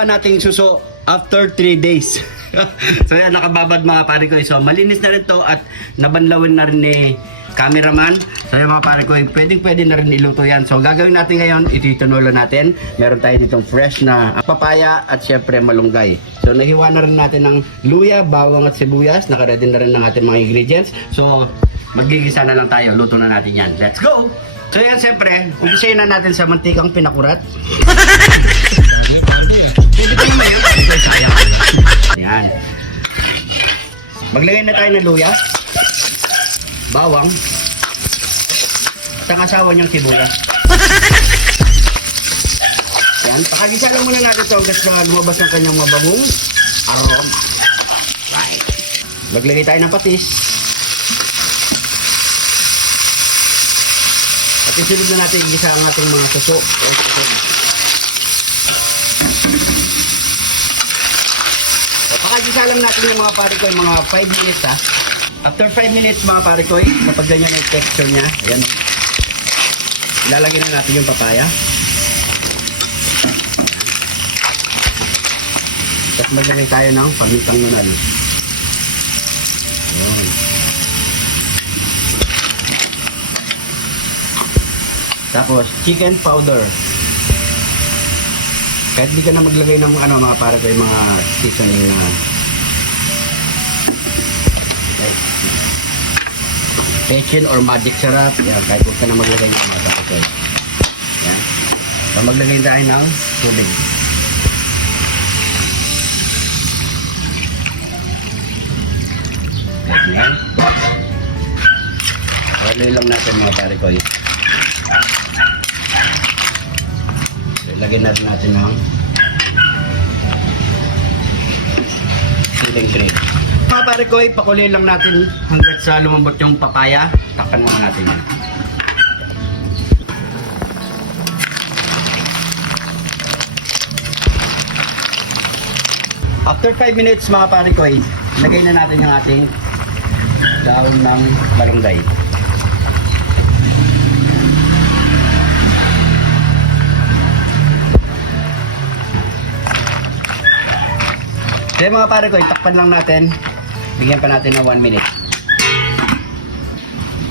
ginawa nating suso after 3 days. So yan, nakababad mga pare ko. So malinis na rin to at nabanlawin na rin ni cameraman. So yan mga pare ko, pwede na rin iluto yan. So gagawin natin ngayon, itinulo natin. Meron tayo ditong fresh na papaya at syempre malunggay. So nahiwa na rin natin ng luya, bawang at sibuyas. Nakaready na rin ng ating mga ingredients. So magigisa na lang tayo, luto na natin yan. Let's go! So yan syempre, umpisahin na natin sa mantikang pinakurat. Pwede pa naman yun. Yan. Maglagay na tayo ng luya, bawang, at ang asawa niyang sibuyas. Yan. Pakagisa lang muna natin ito hanggang na lumabas ang kanyang mababong aroma. Right. Maglagay tayo ng patis. At isunod na natin igisa ang ating mga suso. Pakagisa lang natin yung mga pare ko, mga 5 minutes ha. After 5 minutes mga pare ko, kapag ganyan yung texture niya, ayan, ilalagay na natin yung papaya. Tapos maglagay tayo ng pamintang nunal. Ayan. Tapos chicken powder. Kahit di ka na maglagay ng mga para sa mga seasoning na pechin or magic syrup. Yan, kahit huwag ka na maglagay ng mga kapatid. Yan. So maglagay tayo ng tubig. Yan. Haloy lang natin mga pare ko. Lagyan natin ng siling cream. Mga pare ko, ipakuloy lang natin hanggang sa lumambot yung papaya. Takpan muna natin yan. After 5 minutes mga pare ko, lagay na natin yung ating daon ng malunggay. Kaya mga pare ko, itakpan lang natin. Bigyan pa natin ng 1 minute.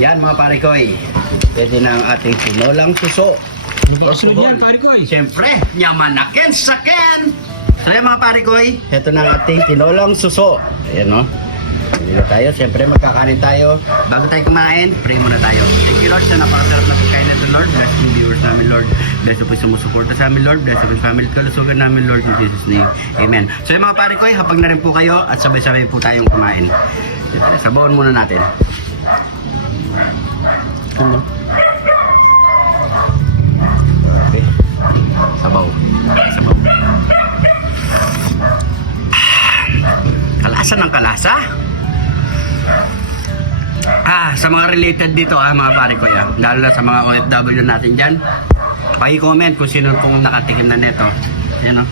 Yan mga pare ko, pwede na ang ating tinolang suso. Sunod yan pare ko. Siyempre, nyamanakin sakin! So yan mga pare ko, ito na ang ating tinolang suso. Ayan no. Dito tayo, siyempre magkakanin tayo. Bago tayo kumain, pray muna tayo. Thank you Lord sa napakasarap na pagkain natin Lord. Bless the viewers namin Lord. Bless po yung sumusuporta sa amin Lord. Bless po yung family kalusugan namin Lord. In Jesus name, Amen. So yung mga pare ko, habang na rin po kayo at sabay-sabay po tayong kumain. Sabawan muna natin. Okay. Sabaw. Sabaw. Kalasa ng kalasa. Sa mga related dito mga pare ko yan, lalo na sa mga OFW natin dyan, paki-comment kung sino pong nakatikim na neto. Yan o.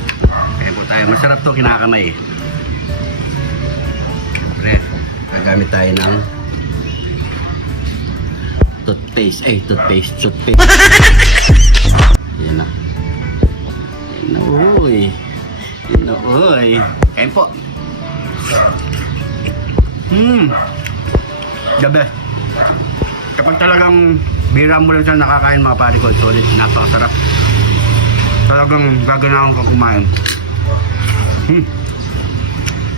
Kaya po tayo. Masarap to kinakamay. Siyempre, gagamit tayo ng toothpaste. Toothpaste. Yan o. Yan o. Kaya po. Gabi. Kapag talagang bira mo lang siya nakakain mga pare ko, solid, napakasarap. Talagang gaganahan ko kumain.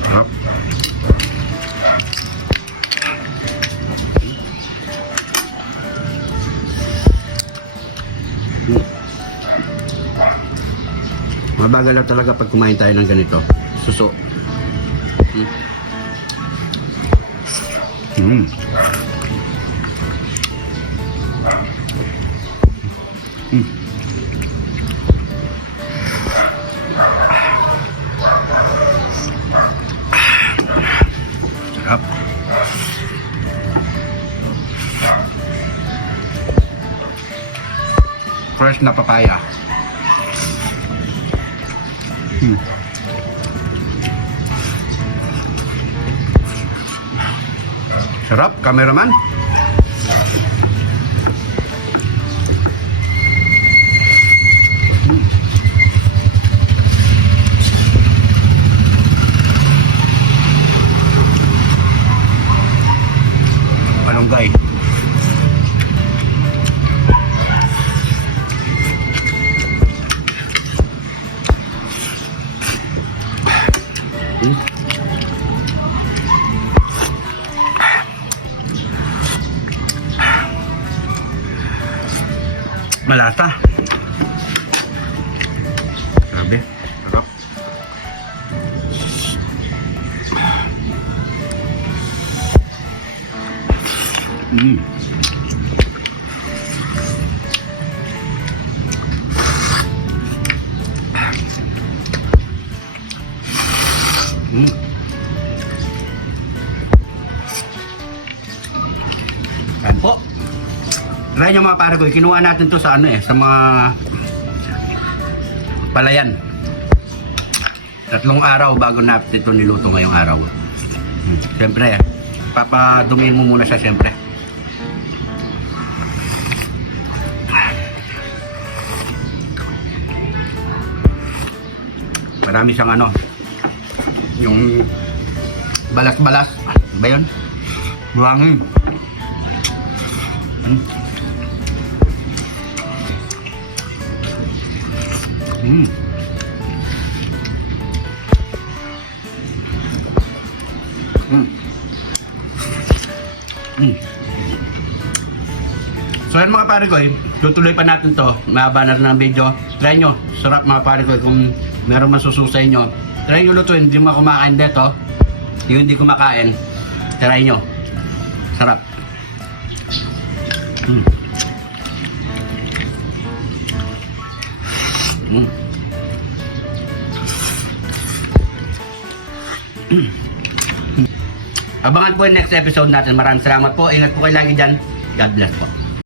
Sarap. Mabagal lang talaga pag kumain tayo ng ganito. Suso. Sarap. Fresh na papaya. Sarap, cameraman. Malunggay. Malata. Grabe. Sarap. Mm. Mm. Yan po. Try nyo mga pare ko, kinuha natin to sa ano sa mga palayan. 3 araw bago natin ito niluto ngayong araw. Siyempre, papadumiin mo muna siya siyempre. Marami siyang ano, yung balas-balas. Ba yun? Buhangin. Mm. Mm. Mm. So yan mga pare ko, tutuloy pa natin to. Mahaba na rin ang video. Try nyo, sarap mga pare ko. Kung meron masususay nyo, try nyo lutuin. Hindi mo kumakain dito, yung hindi kumakain, try nyo. Sarap. Mm. Mm. Abangan po yung next episode natin. Maraming salamat po. Ingat po kayo lagi dyan. God bless po.